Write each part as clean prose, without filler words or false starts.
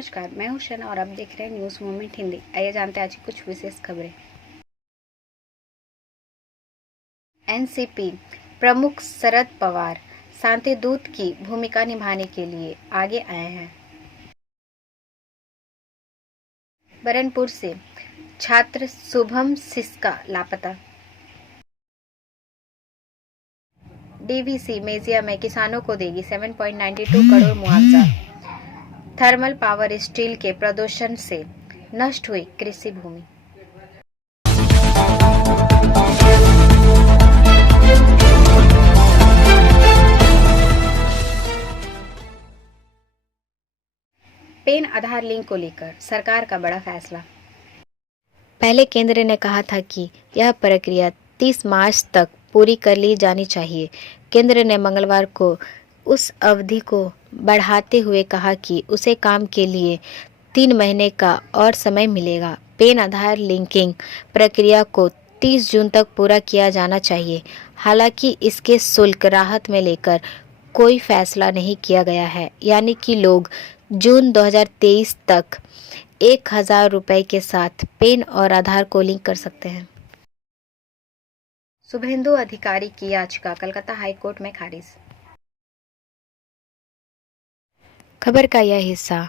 नमस्कार, मैं हूं शना और आप देख रहे हैं न्यूज़ मोमेंट हिंदी। आइए जानते हैं आज की कुछ विशेष खबरें। एनसीपी प्रमुख शरद पवार शांति दूत की भूमिका निभाने के लिए आगे आए हैं। बरनपुर से छात्र शुभम सिस्का लापता। डीवीसी मेजिया में किसानों को देगी 7.92 करोड़ मुआवजा। थर्मल पावर स्टील के प्रदूषण से नष्ट हुई कृषि भूमि। पेन आधार लिंक को लेकर सरकार का बड़ा फैसला। पहले केंद्र ने कहा था कि यह प्रक्रिया 30 मार्च तक पूरी कर ली जानी चाहिए। केंद्र ने मंगलवार को उस अवधि को बढ़ाते हुए कहा कि उसे काम के लिए 3 महीने का और समय मिलेगा। पेन आधार लिंकिंग प्रक्रिया को 30 जून तक पूरा किया जाना चाहिए। हालांकि इसके शुल्क राहत में लेकर कोई फैसला नहीं किया गया है, यानी कि लोग जून 2023 तक 1000 रुपये के साथ पेन और आधार को लिंक कर सकते हैं। शुभेंदु अधिकारी की याचिका कलकत्ता हाई कोर्ट में खारिज। खबर का यह हिस्सा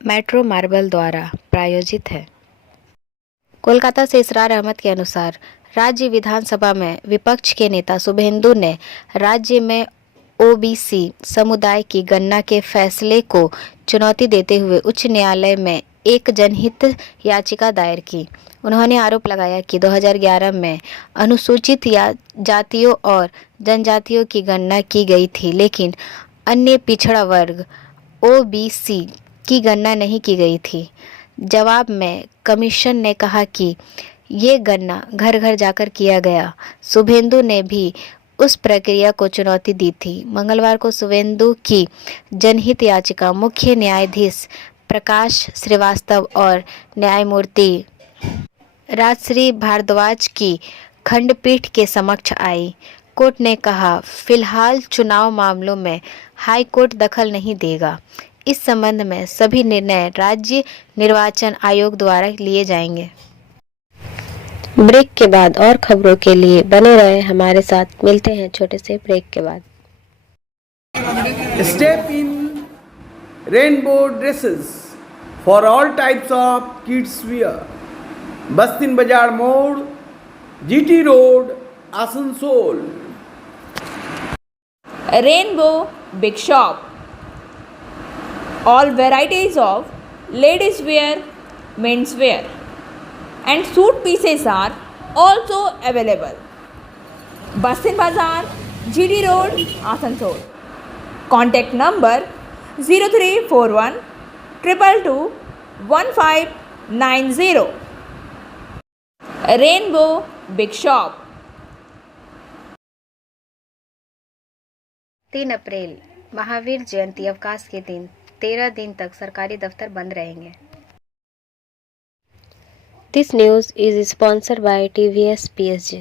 मेट्रो मार्बल द्वारा प्रायोजित है। कोलकाता से इसरार अहमद के अनुसार राज्य विधानसभा में विपक्ष के नेता शुभेंदु ने राज्य में ओबीसी समुदाय की गणना के फैसले को चुनौती देते हुए उच्च न्यायालय में एक जनहित याचिका दायर की। उन्होंने आरोप लगाया कि 2011 में अनुसूचित जातियों और जनजातियों की गणना की गई थी, लेकिन अन्य पिछड़ा वर्ग ओबीसी की गणना नहीं की गई थी। जवाब में कमीशन ने कहा कि ये गणना घर घर जाकर किया गया। शुभेंदु ने भी उस प्रक्रिया को चुनौती दी थी। मंगलवार को शुभेंदु की जनहित याचिका मुख्य न्यायाधीश प्रकाश श्रीवास्तव और न्यायमूर्ति राजश्री भारद्वाज की खंडपीठ के समक्ष आई। कोर्ट ने कहा, फिलहाल चुनाव मामलों में हाई कोर्ट दखल नहीं देगा। इस संबंध में सभी निर्णय राज्य निर्वाचन आयोग द्वारा लिए जाएंगे। ब्रेक के बाद और खबरों के लिए बने रहे हमारे साथ। मिलते हैं छोटे से ब्रेक के बाद। Step in rainbow dresses for all types of kids wear. Bastin Bazar Mode, GT Road, Asansol. Rainbow Big Shop. All varieties of ladies wear, men's wear and suit pieces are also available. Bastin Bazar, GD Road, Asansol. Contact number 0341 222 1590. Rainbow Big Shop. 3 अप्रैल महावीर जयंती अवकाश के दिन 13 दिन तक सरकारी दफ्तर बंद रहेंगे। This news is sponsored by TVS PSG।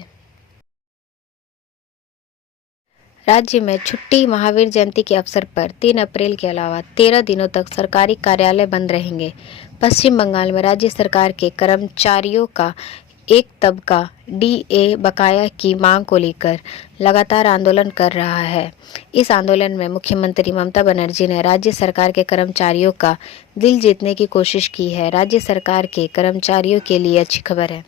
राज्य में छुट्टी महावीर जयंती के अवसर पर 3 अप्रैल के अलावा 13 दिनों तक सरकारी कार्यालय बंद रहेंगे। पश्चिम बंगाल में राज्य सरकार के कर्मचारियों का एक तबका डीए बकाया की मांग को लेकर लगातार आंदोलन कर रहा है। इस आंदोलन में मुख्यमंत्री ममता बनर्जी ने राज्य सरकार के कर्मचारियों का दिल जीतने की कोशिश की है। राज्य सरकार के कर्मचारियों के लिए अच्छी खबर है।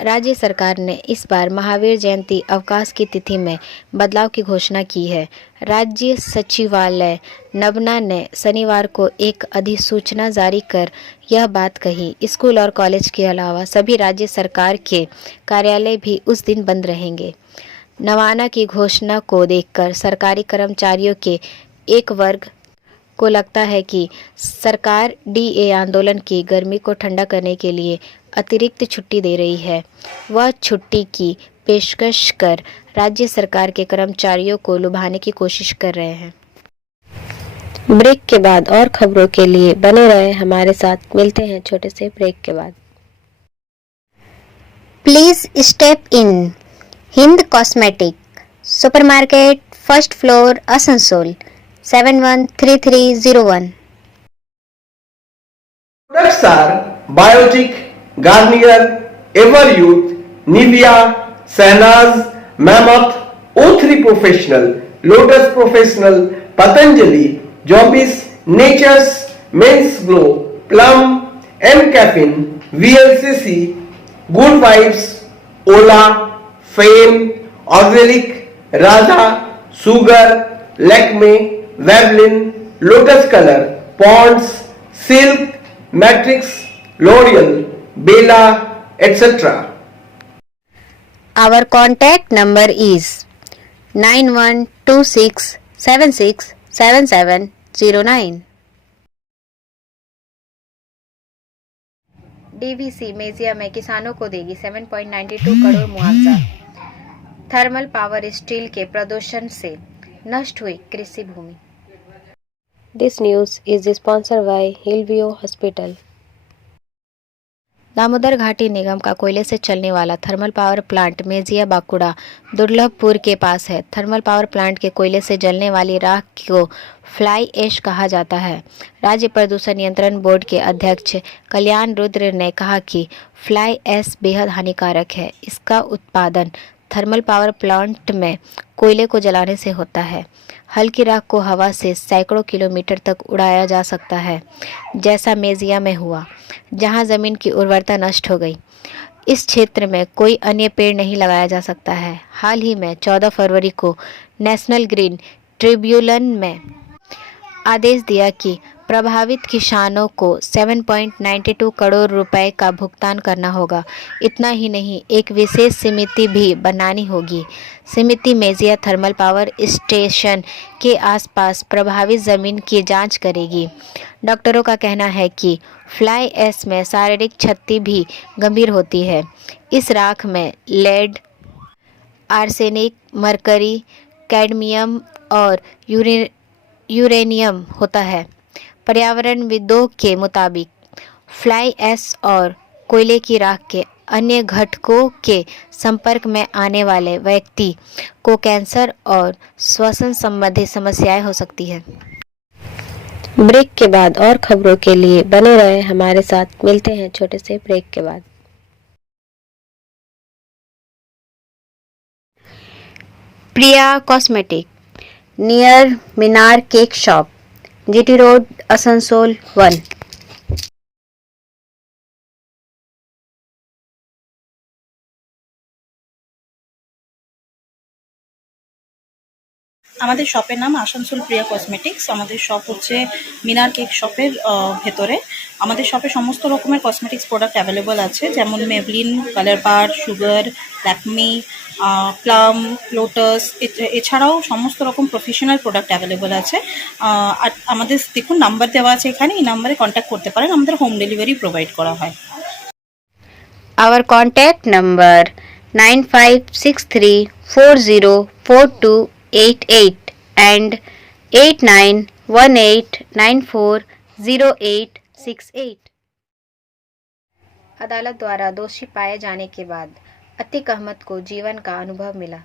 राज्य सरकार ने इस बार महावीर जयंती अवकाश की तिथि में बदलाव की घोषणा की है। राज्य सचिवालय नबना ने शनिवार को एक अधिसूचना जारी कर यह बात कही। स्कूल और कॉलेज के अलावा सभी राज्य सरकार के कार्यालय भी उस दिन बंद रहेंगे। नवाना की घोषणा को देखकर सरकारी कर्मचारियों के एक वर्ग को लगता है कि सरकार डीए आंदोलन की गर्मी को ठंडा करने के लिए अतिरिक्त छुट्टी दे रही है। वह छुट्टी की पेशकश कर राज्य सरकार के कर्मचारियों को लुभाने की कोशिश कर रहे हैं। ब्रेक के बाद और खबरों के लिए बने रहे हमारे साथ। मिलते हैं छोटे से ब्रेक के बाद। Please step in Hind cosmetic supermarket, first floor, Asansol 713301। Products are Biotic, Garnier, Everyouth, Nivea, Sahnaz, Mammoth, O3 Professional, Lotus Professional, Patanjali, Jobis, Nature's, Men's Glow, Plum, M Caffeine, VLCC, Good Vibes, Ola, Fame, Organic, Radha, Sugar, Lakme, Vavlin, Lotus Color, Ponds, Silk, Matrix, L'Oreal, Bella, etc. Our contact number is 9126767709. DVC Mejia में किसानों को देगी 7.92 करोड़ मुआवजा। Thermal power steel के प्रदूषण से नष्ट हुई कृषि भूमि। This news is sponsored by Hillview hospital. Damodar घाटी निगम का कोयले से चलने वाला thermal power plant Mejia Bankura Durlabhpur के पास है। थर्मल पावर प्लांट के कोयले से जलने वाली राख को फ्लाई ऐश कहा जाता है। राज्य प्रदूषण नियंत्रण बोर्ड के अध्यक्ष कल्याण रुद्र ने कहा कि फ्लाई ऐश बेहद हानिकारक है। इसका उत्पादन थर्मल पावर प्लांट में कोयले को जलाने से होता है। हल्की राख को हवा से सैकड़ों किलोमीटर तक उड़ाया जा सकता है, जैसा मेजिया में हुआ, जहां जमीन की उर्वरता नष्ट हो गई। इस क्षेत्र में कोई अन्य पेड़ नहीं लगाया जा सकता है। हाल ही में 14 फरवरी को नेशनल ग्रीन ट्रिब्यूनल में आदेश दिया कि प्रभावित किसानों को 7.92 करोड़ रुपए का भुगतान करना होगा। इतना ही नहीं, एक विशेष समिति भी बनानी होगी। समिति मेजिया थर्मल पावर स्टेशन के आसपास प्रभावित जमीन की जांच करेगी। डॉक्टरों का कहना है कि फ्लाई ऐश में शारीरिक क्षति भी गंभीर होती है। इस राख में लेड, आर्सेनिक, मरकरी, कैडमियम और यूरेनियम होता है। पर्यावरणविदों के मुताबिक फ्लाई ऐश और कोयले की राख के अन्य घटकों के संपर्क में आने वाले व्यक्ति को कैंसर और श्वसन संबंधी समस्याएं हो सकती है। ब्रेक के बाद और खबरों के लिए बने रहे हमारे साथ। मिलते हैं छोटे से ब्रेक के बाद। Priya cosmetic near Minar cake shop, GT road, Asansol 1। আমাদের শপের নাম আসানসোল প্রিয়া কসমেটিক্স। আমাদের শপ হচ্ছে মিনার কেক শপের ভেতরে। আমাদের শপে সমস্ত রকমের কসমেটিক্স প্রোডাক্ট অ্যাভেলেবল আছে, যেমন মেবলিন, কালার বার, সুগার, ল্যাকমি, প্লাম, লোটাস, এছাড়াও সমস্ত রকম প্রফেশনাল প্রোডাক্ট অ্যাভেলেবল আছে। আর আমাদের দেখুন নাম্বার দেওয়া আছে এখানে, এই নাম্বারে কন্ট্যাক্ট করতে পারেন। আমাদের হোম ডেলিভারি প্রোভাইড করা হয়। Our contact number 9563404288 and 8918940868। अदालत द्वारा दोषी पाए जाने के बाद अतीक अहमद को जीवन का अनुभव मिला।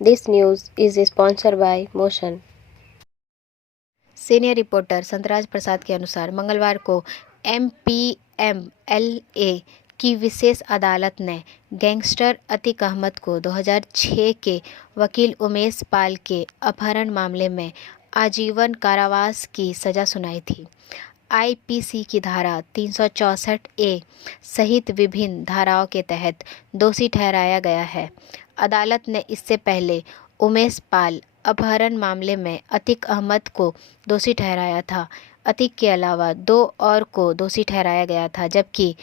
This news is sponsored by motion. Senior reporter Santraj Prasad के अनुसार मंगलवार को MPMLA की विशेष अदालत ने गैंगस्टर अतीक अहमद को 2006 के वकील उमेश पाल के अपहरण मामले में आजीवन कारावास की सज़ा सुनाई थी। IPC की धारा 364A सहित विभिन्न धाराओं के तहत दोषी ठहराया गया है। अदालत ने इससे पहले उमेश पाल अपहरण मामले में अतीक अहमद को दोषी ठहराया था। अतीक के अलावा 2 और को दोषी ठहराया गया था, जबकि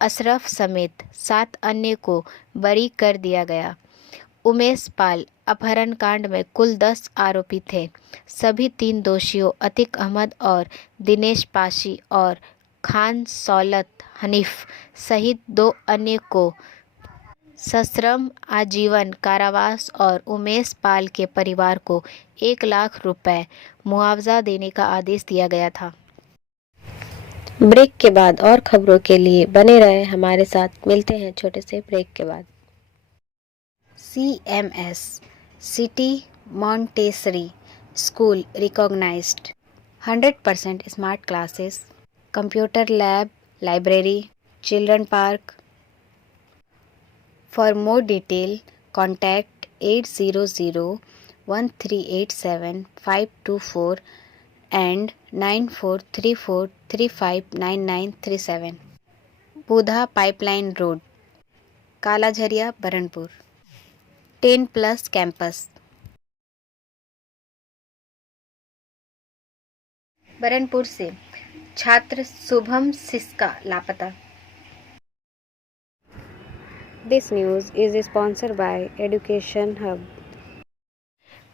अशरफ समेत 7 अन्य को बरी कर दिया गया। उमेश पाल अपहरण कांड में कुल 10 आरोपी थे। सभी 3 दोषियों अतीक अहमद और दिनेश पाशी और खान सौलत हनीफ सहित 2 अन्य को सश्रम आजीवन कारावास और उमेश पाल के परिवार को 1 लाख रुपए मुआवजा देने का आदेश दिया गया था। ब्रेक के बाद और खबरों के लिए बने रहे हमारे साथ। मिलते हैं छोटे से ब्रेक के बाद। CMS city Montessori school recognised 100% smart classes, computer lab, library, children park. For more detail, contact 800-1387-524 and 9434359937. Budha pipeline road, Kalajharia, Burnpur. 10+ campus, Burnpur से छात्र शुभम सिस्का लापता। This news is sponsored by Education Hub.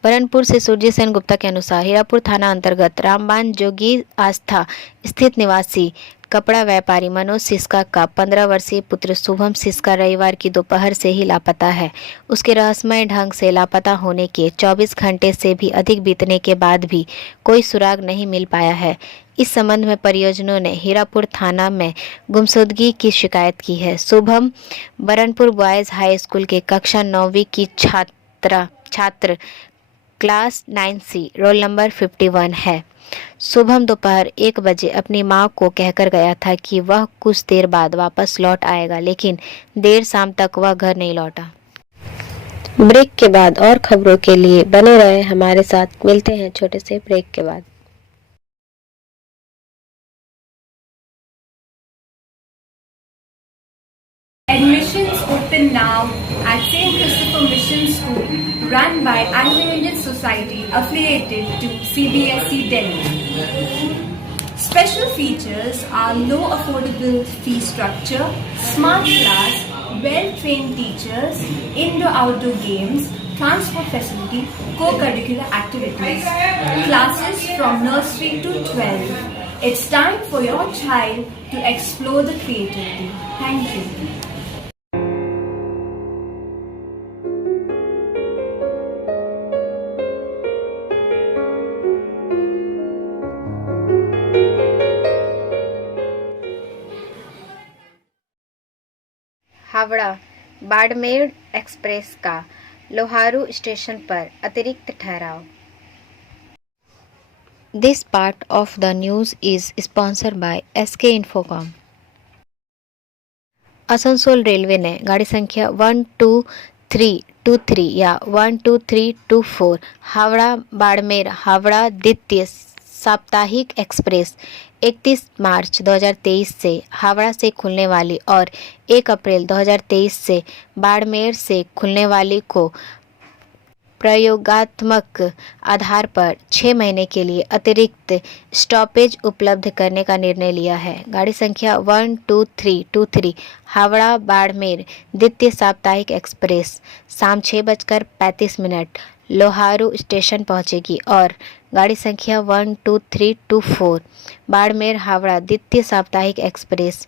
Burnpur से सूर्य सेन गुप्ता के अनुसार हीरापुर थाना अंतर्गत रामबान जोगी आस्था स्थित निवासी कपड़ा व्यापारी मनोज सिस्का का 15 वर्षीय पुत्र शुभम सिस्का रविवार की दोपहर से ही लापता है। उसके रहस्यमय ढंग से लापता होने के 24 घंटे से भी अधिक बीतने के बाद भी कोई सुराग नहीं मिल पाया है। इस संबंध में परिजनों ने हीरापुर थाना में गुमशुदगी की शिकायत की है। Shubham Burnpur boys high school के कक्षा 9वीं की छात्र क्लास 9C रोल नंबर 51 है। शुभम दोपहर 1 बजे अपनी मां को कहकर गया था कि वह कुछ देर बाद वापस लौट आएगा, लेकिन देर शाम तक वह घर नहीं लौटा। ब्रेक के बाद और खबरों के लिए बने रहे हमारे साथ। मिलते हैं छोटे से ब्रेक के बाद। Admissions open now at St. Christopher Mission School, run by Anglo-Indian Society affiliated to CBSE Delhi. Special features are low affordable fee structure, smart class, well-trained teachers, indoor-outdoor games, transport facility, co-curricular activities, classes from nursery to 12. It's time for your child to explore the creativity. Thank you. Howrah Barmer express का Loharu station पर अतिरिक्त ठहराव। This part of the news is sponsored bye SK Infocom। Asansol railway ने गाड़ी संख्या 12323 या 12324 हावड़ा बाड़मेर हावड़ा द्वितीय साप्ताहिक एक्सप्रेस 31 मार्च 2023 से हावड़ा से खुलने वाली और 1 अप्रैल 2023 से बाड़मेर से खुलने वाली को प्रयोगात्मक आधार पर 6 महीने के लिए अतिरिक्त स्टॉपेज उपलब्ध करने का निर्णय लिया है। गाड़ी संख्या 12323 हावड़ा बाड़मेर द्वितीय साप्ताहिक एक्सप्रेस शाम 6:35 लोहारू स्टेशन पहुंचेगी और गाड़ी संख्या 12324 बाड़मेर हावड़ा द्वितीय साप्ताहिक एक्सप्रेस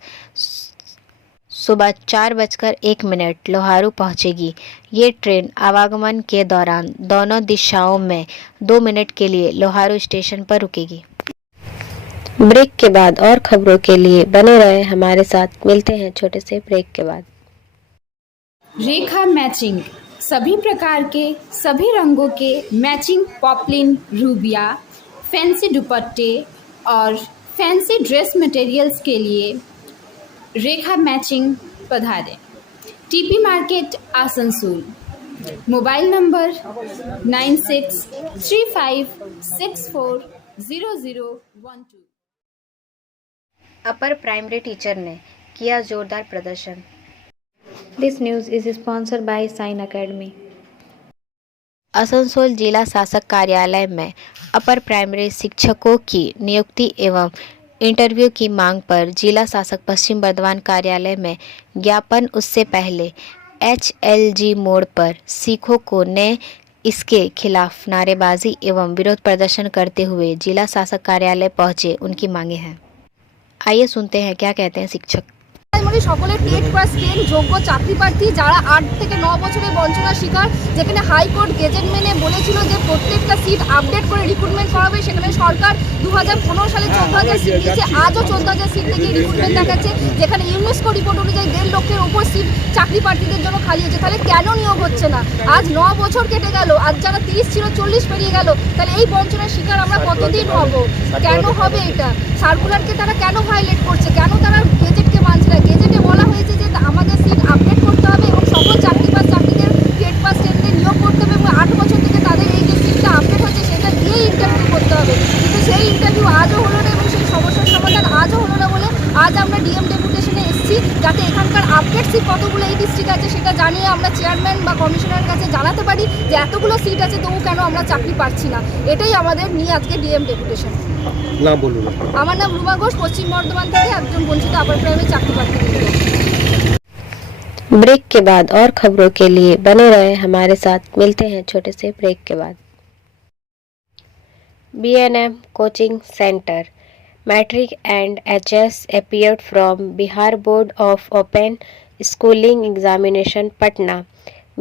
सुबह 4:01 लोहारू पहुंचेगी। ये ट्रेन आवागमन के दौरान दोनों दिशाओं में 2 मिनट के लिए लोहारू स्टेशन पर रुकेगी। ब्रेक के बाद और खबरों के लिए बने रहे हमारे साथ। मिलते हैं छोटे से ब्रेक के बाद। रेखा मैचिंग, सभी प्रकार के सभी रंगों के मैचिंग पॉपलिन, रूबिया, फैंसी दुपट्टे और फैंसी ड्रेस मटेरियल्स के लिए रेखा मैचिंग पधारें। TP market Asansol. Mobile number 9635640012। Upper primary teacher ने किया जोरदार प्रदर्शन। This news is sponsored by sign academy. Asansol जिला शासक कार्यालय में अपर प्राइमरी शिक्षकों की नियुक्ति एवं इंटरव्यू की मांग पर जिला शासक पश्चिम बर्धमान कार्यालय में ज्ञापन। उससे पहले HLG मोड़ पर सिखों को ने इसके खिलाफ नारेबाजी एवं विरोध प्रदर्शन करते हुए जिला शासक कार्यालय पहुंचे उनकी मांगे हैं। आइए सुनते हैं क्या कहते हैं शिक्षक। প্রাইমারি সকলে টেট পাস 10 যোগ্য চাকরি প্রার্থী যারা 8 থেকে 9 বছরের বঞ্চনার শিকার, যেখানে হাইকোর্ট গেজেট মেনে বলেছিল যে প্রত্যেকটা সিট আপডেট করে রিক্রুটমেন্ট করা হবে, সেখানে সরকার 2015 সালে 14,000 সিট দিয়েছে, আজও 14,000 সিট থেকে রিক্রুটমেন্ট দেখাচ্ছে, যেখানে ইউনেস্কো রিপোর্ট অনুযায়ী 1.5 লক্ষের উপর সিট চাকরি প্রার্থীদের জন্য খালি হচ্ছে। তাহলে কেন নিয়োগ হচ্ছে না? আজ 9 বছর কেটে গেল, আজ যারা 30 ছিল 40 পেরিয়ে গেল, তাহলে এই বঞ্চনার শিকার আমরা কতদিন হব? কেন হবে এটা? সার্কুলারকে তারা কেন ভায়োলেট করছে? কেন তারা গেজেটকে মানছে না? গেজেটে বলা হয়েছে যে আমাদের সিট আপডেট করতে হবে এবং সকল চাকরিদের টেট পাস 10 নিয়োগ করতে হবে এবং 8 বছর থেকে তাদের এই যে সিটটা আপডেট হচ্ছে সেটা দিয়েই ইন্টারভিউ করতে হবে। কিন্তু সেই ইন্টারভিউ আজও হলো না এবং সেই সমস্যার সমাধান আজও হলো না বলে আজ আমরা ডিএম ডেপুটেশনে এসেছি, যাতে এখানকার আপডেট সিট কতগুলো এই ডিস্ট্রিক্ট আছে সেটা জানিয়ে আমরা চেয়ারম্যান বা কমিশনারের কাছে জানাতে পারি যে এতগুলো সিট আছে তবু কেন আমরা চাকরি পাচ্ছি না। এটাই আমাদের নিয়ে আজকে ডিএম ডেপুটেশন। না বলুন। আমার নাম রুমা ঘোষ, পশ্চিম বর্ধমান থেকে একজন বঞ্চিত আপার প্রাইমারি চাকরি প্রার্থী। ब्रेक के बाद और खबरों के लिए बने रहे हमारे साथ। मिलते हैं छोटे से ब्रेक के बाद। BNM coaching centre matric and HS appeared from Bihar Board of Open Schooling Examination Patna.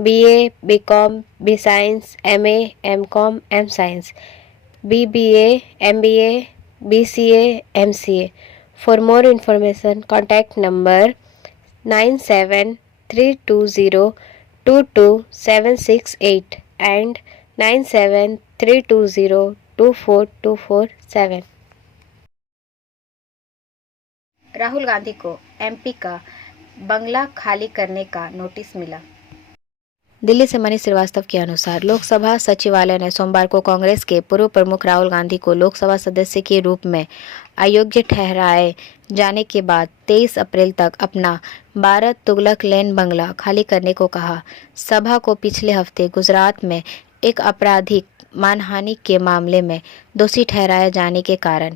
BA, BCom, B-Science, MA, MCom, M-Science, BBA, MBA, BCA, MCA. For more information, contact number 9732022768 and 9732024247. Rahul Gandhi को MP का बंगला खाली करने का notice मिला। दिल्ली से मनीष श्रीवास्तव के अनुसार लोकसभा सचिवालय ने सोमवार को कांग्रेस के पूर्व प्रमुख राहुल गांधी को लोकसभा सदस्य के रूप में अयोग्य ठहराए जाने के बाद 23 अप्रैल तक अपना 12 तुगलक लेन बंगला खाली करने को कहा। सभा को पिछले हफ्ते गुजरात में एक आपराधिक मानहानि के मामले में दोषी ठहराए जाने के कारण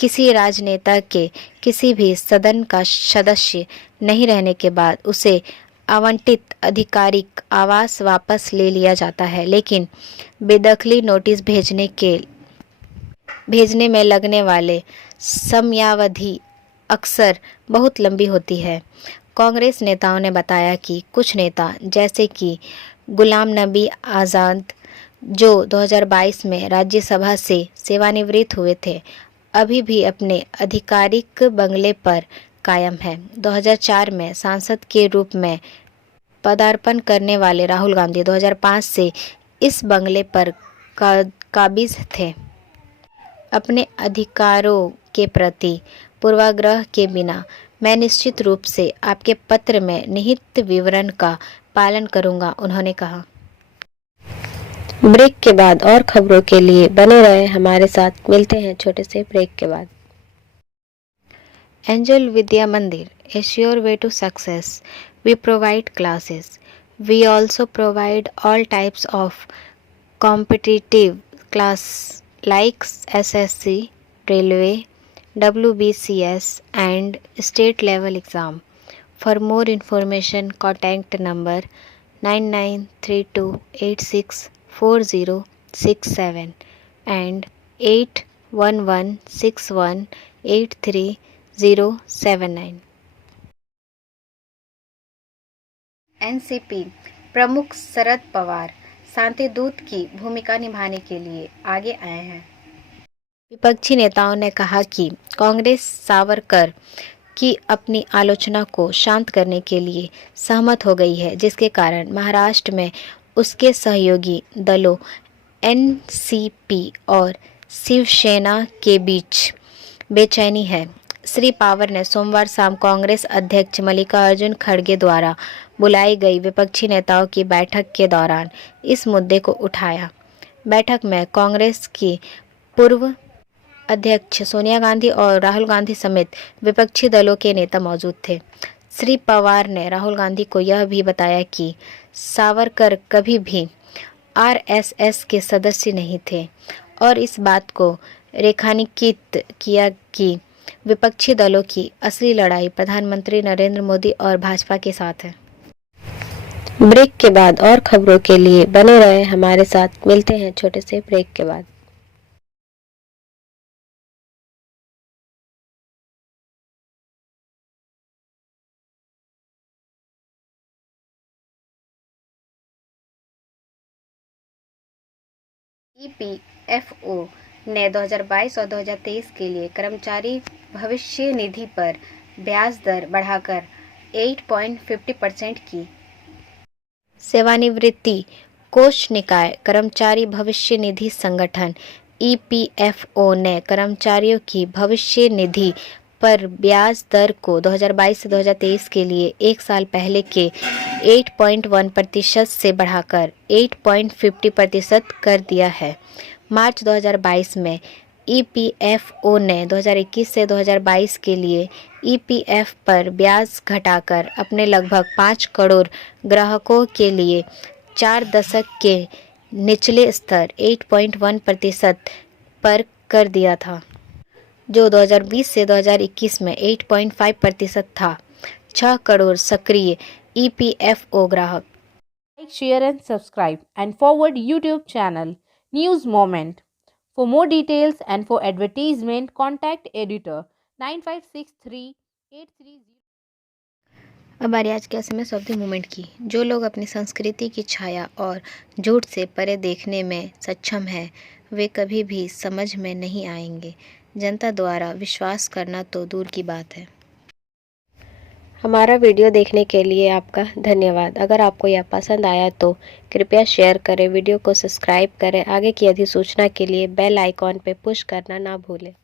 किसी राजनेता के किसी भी सदन का सदस्य नहीं रहने के बाद उसे आवंटित आधिकारिक आवास वापस ले लिया जाता है, लेकिन बेदखली नोटिस भेजने में लगने वाले समयावधि अक्सर बहुत लंबी होती है। कांग्रेस नेताओं ने बताया कि कुछ नेता जैसे कि गुलाम नबी आज़ाद, जो 2022 में राज्यसभा से सेवानिवृत्त हुए थे, अभी भी अपने आधिकारिक बंगले पर कायम है। 2004 में सांसद के रूप में पदार्पण करने वाले राहुल गांधी 2005 से इस बंगले पर काबिज थे। अपने अधिकारों के प्रति पूर्वाग्रह के बिना मैं निश्चित रूप से आपके पत्र में निहित विवरण का पालन करूंगा, उन्होंने कहा। ब्रेक के बाद और खबरों के लिए बने रहे हमारे साथ। मिलते हैं छोटे से ब्रेक के बाद। एंजल विद्या मंदिर is your way to success. We provide classes. We also provide all types of competitive class like SSC, Railway, WBCS and state level exam. For more information, contact number 9932864067 and 8116183079. NCP प्रमुख शरद पवार शांति दूत की भूमिका निभाने के लिए आगे आए हैं। विपक्षी नेताओं ने कहा कि कांग्रेस सावरकर की अपनी आलोचना को शांत करने के लिए सहमत हो गई है, जिसके कारण महाराष्ट्र में उसके सहयोगी दलों एनसीपी और शिवसेना के बीच बेचैनी है। श्री पवार ने सोमवार शाम कांग्रेस अध्यक्ष मल्लिकार्जुन खड़गे द्वारा बुलाई गई विपक्षी नेताओं की बैठक के दौरान इस मुद्दे को उठाया। बैठक में कांग्रेस की पूर्व अध्यक्ष सोनिया गांधी और राहुल गांधी समेत विपक्षी दलों के नेता मौजूद थे। श्री पवार ने राहुल गांधी को यह भी बताया कि सावरकर कभी भी आरएसएस के सदस्य नहीं थे और इस बात को रेखांकित किया कि विपक्षी दलों की असली लड़ाई प्रधानमंत्री नरेंद्र मोदी और भाजपा के साथ है। ब्रेक के बाद और खबरों के लिए बने रहे हमारे साथ। मिलते हैं छोटे से ब्रेक के बाद। EPFO ने 2022 और 2023 के लिए कर्मचारी भविष्य निधि पर ब्याज दर बढ़ाकर 8.50% की। सेवानिवृत्ति कोष निकाय कर्मचारी भविष्य निधि संगठन EPFO ने कर्मचारियों की भविष्य निधि पर ब्याज दर को 2022 से 2023 के लिए एक साल पहले के 8.1% से बढ़ाकर 8.50% कर दिया है। मार्च 2022 में EPFO ने 2021 से 2022 के लिए EPF पर ब्याज घटाकर अपने लगभग 5 करोड़ ग्राहकों के लिए 4 दशक के निचले स्तर 8.1% पर कर दिया था, जो 2020 से 2021 में 8.5% था। 6 करोड़ सक्रिय EPFO ग्राहक। Like, share and subscribe and forward YouTube channel News Moment. For more details and for advertisement, contact editor 956383. अब बारी आज के SMS ऑफ द मोमेंट की। जो लोग अपनी संस्कृति की छाया और झूठ से परे देखने में सक्षम हैं, वे कभी भी समझ में नहीं आएंगे। जनता द्वारा विश्वास करना तो दूर की बात है। हमारा वीडियो देखने के लिए आपका धन्यवाद। अगर आपको यह पसंद आया तो कृपया शेयर करें, वीडियो को सब्सक्राइब करें। आगे की अधिसूचना के लिए बेल आइकॉन पर पुश करना ना भूलें।